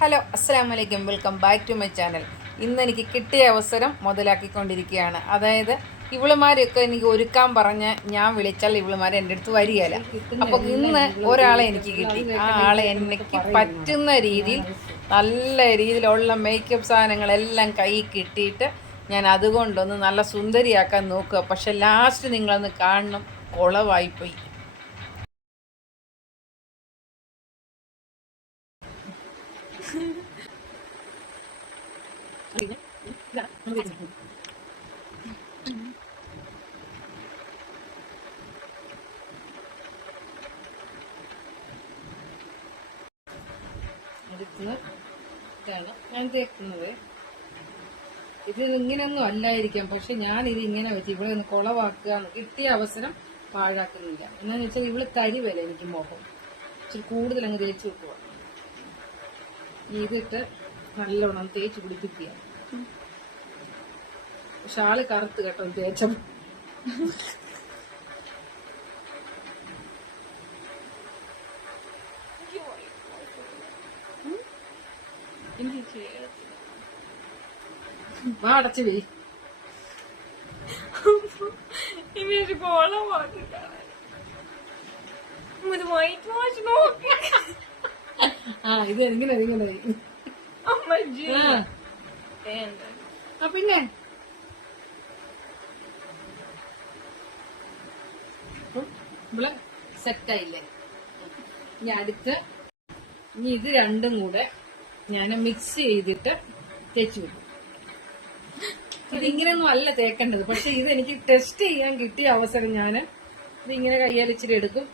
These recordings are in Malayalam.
ഹലോ അസ്സലാമു അലൈക്കും, welcome back to my channel. ഇന്ന് എനിക്ക് കിട്ടിയ അവസരം മുതലാക്കിക്കൊണ്ടിരിക്കുകയാണ്. അതായത് ഇവളുമാരെയൊക്കെ എനിക്ക് ഒരുക്കാൻ പറഞ്ഞ് ഞാൻ വിളിച്ചാൽ ഇവളുമാർ എൻ്റെ അടുത്ത് വരികയില്ല. അപ്പോൾ ഇന്ന് ഒരാളെ എനിക്ക് കിട്ടി. ആ ആളെ എനിക്ക് പറ്റുന്ന രീതിയിൽ നല്ല രീതിയിലുള്ള മേക്കപ്പ് സാധനങ്ങളെല്ലാം കൈ കിട്ടിയിട്ട് ഞാൻ അതുകൊണ്ടൊന്ന് നല്ല സുന്ദരിയാക്കാൻ നോക്കുക. പക്ഷെ ലാസ്റ്റ് നിങ്ങളൊന്ന് കാണണം, കുളവായിപ്പോയി. ഞാൻ തേക്കുന്നത് ഇത് ഇങ്ങനെയൊന്നും അല്ലായിരിക്കാം, പക്ഷെ ഞാൻ ഇത് ഇങ്ങനെ വെച്ച് ഇവിടെ ഒന്ന് കുളവാക്കുക, കിട്ടിയ അവസരം പാഴാക്കുന്നില്ല. എന്നാന്ന് വെച്ചാൽ ഇവള് തരിവല്ല എനിക്ക് മോഹം, ഇച്ചിരി കൂടുതൽ അങ്ങ് തേച്ച് വെക്കുക. ഇതിട്ട് നല്ലോണം തേച്ച് പിടിപ്പിക്കുക. പക്ഷെ ആള് കറുത്ത് കേട്ടോ തേച്ച. വാ അടച്ചു പോയി. ഇത് എങ്ങനെ പിന്നെ ഇവിടെ സെറ്റായില്ലേ? ഇനി അടുത്ത് ഇത് രണ്ടും കൂടെ ഞാൻ മിക്സ് ചെയ്തിട്ട് തേച്ച് വെക്കും. ഇതിങ്ങനെയൊന്നും അല്ല തേക്കേണ്ടത്, പക്ഷെ ഇതെനിക്ക് ടെസ്റ്റ് ചെയ്യാൻ കിട്ടിയ അവസരം ഞാൻ ഇതിങ്ങനെ കയ്യാലിച്ചിരി എടുക്കും.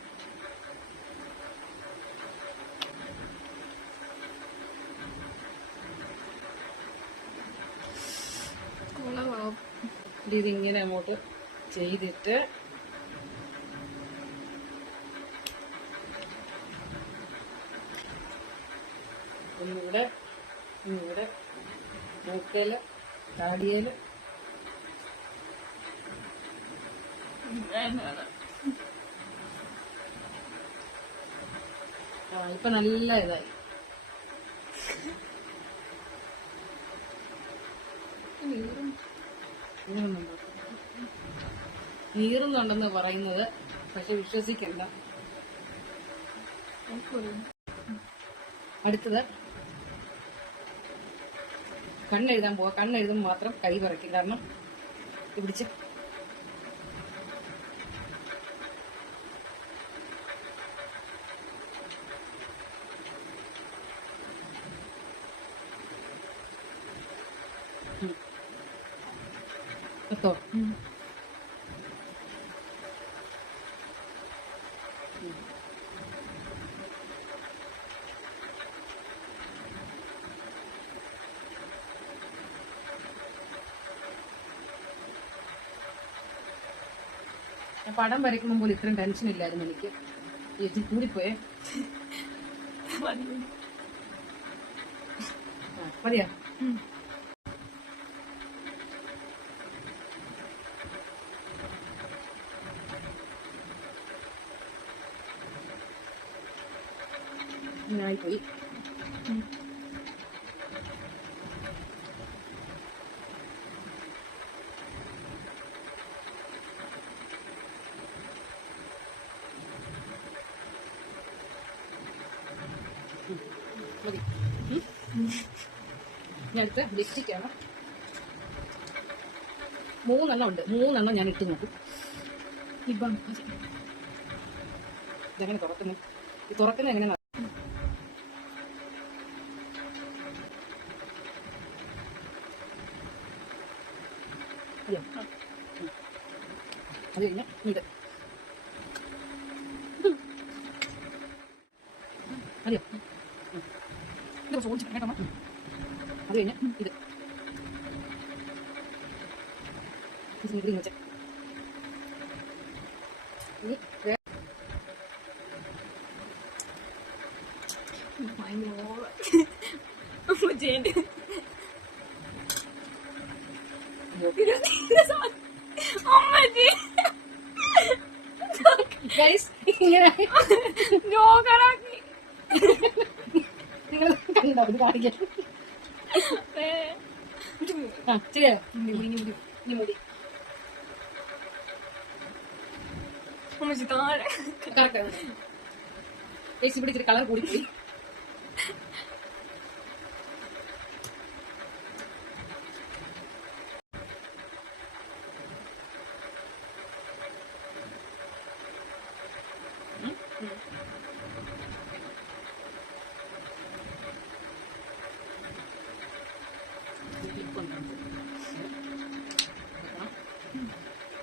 ഇതിങ്ങനെ അങ്ങോട്ട് ചെയ്തിട്ട് ഒന്നിവിടെ മൂക്കയില് താടിയയില് ഇപ്പൊ നല്ല ഇതായി. നീറുന്നുണ്ടെന്ന് പറയുന്നത് പക്ഷെ വിശ്വസിക്കണ്ട. അടുത്തത് കണ്ണെഴുതാൻ പോവാ. കണ്ണെഴുതുമ്പോൾ മാത്രം കൈ പറയ്ക്കും, കാരണം പിടിച്ച് പത്തോ പടം വരയ്ക്കുമ്പോൾ പോലും ഇത്രയും ടെൻഷൻ ഇല്ലായിരുന്നു എനിക്ക്. ചേച്ചി കൂടിപ്പോയേ. മതിയാ? ആയിപ്പോയി. മതി. ഞാൻ അടുത്ത് ലിപ്സ്റ്റിക്കാണ്. 3 എണ്ണം ഉണ്ട്. 3 എണ്ണം ഞാൻ ഇട്ട് നോക്കും. ഇതെങ്ങനെ തുറക്കുന്നു? ഈ തുറക്കുന്നത് എങ്ങനെയാണ്? അത് കഴിഞ്ഞ ഇത് അതെയോ? ഇത് കുറച്ച് ഓടിച്ചു കേട്ടോ. അത് കഴിഞ്ഞ ഇത് ഗ്രീൻ വെച്ച ഗൈസ് ഇങ്ങനെ ഇത് കാണിക്കാൻ ശരിയാ ഇനി മുടി ഇവിടെ ഇച്ചിരി കളർ കൂടിപ്പോയി.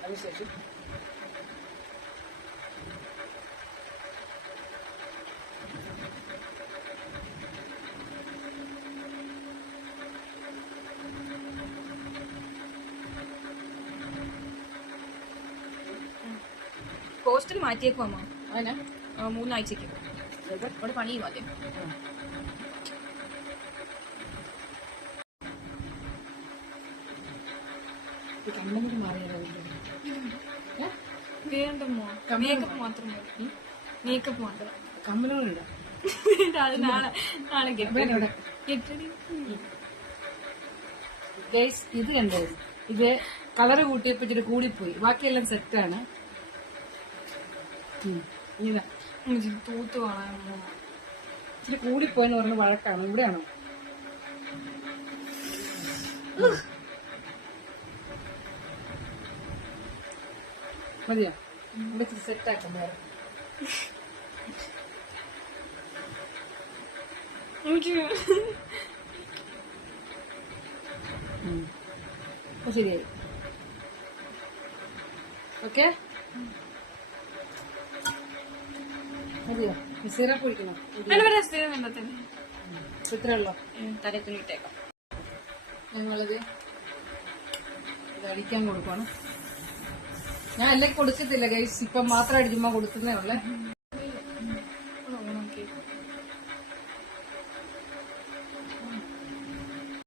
അതിനുശേഷം പോസ്റ്റർ മാറ്റിയേക്കും അമ്മ. അതിനാ 3 ആഴ്ചക്ക് ഇവിടെ പണി മാറ്റം. കണ്ണൂർ മാറിയാലോ വേണ്ടമ്മോ, മേക്കപ്പ് മാത്രം മതി. മേക്കപ്പ് മാത്രം. കമ്മലുകളുണ്ടോ? അത് നാളെ കെട്ടടി. ഗൈസ് ഇത് കണ്ടോ, ഇത് കളറ് കൂട്ടിയപ്പോ ഇച്ചിരി കൂടിപ്പോയി, ബാക്കിയെല്ലാം സെറ്റാണ്. ഇതാ തൂത്ത് കാണാമോ, ഇച്ചിരി കൂടിപ്പോയെന്ന് പറഞ്ഞ് വഴക്കാണ്. ഇവിടെയാണോ? മതിയോ? ഇവിടെ ഇച്ചിരി സെറ്റാക്കാം വേറെ. ശരിയായി. ഓക്കെ മതിയോ? സിറപ്പ് ഒഴിക്കണം. ഇത്രയുള്ളോ? തലത്തുണിട്ടേക്കാം. ഞങ്ങളിത് അടിക്കാൻ കൊടുക്കണം. ഞാൻ എല്ലാം കൊടുക്കത്തില്ല ഗൈസ്, ഇപ്പം മാത്രമായിട്ട് ചുമ്മാ കൊടുക്കുന്നേ ഉള്ളേ.